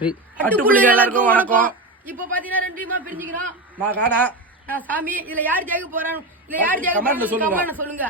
அட்டுப்புள்ளிகள் எல்லாருக்கும் வணக்கம். இப்போ பாத்தீங்கன்னா 2 டீமா பிரிஞ்சுக்கிறோம். நான் காடா, நான் சாமி. இதுல யார் ஜெயிக்க போறாங்க? இதுல யார் ஜெயிக்க கமெண்ட்ல போறாங்க? சொல்லுங்க. கமெண்ட்ல சொல்லுங்க.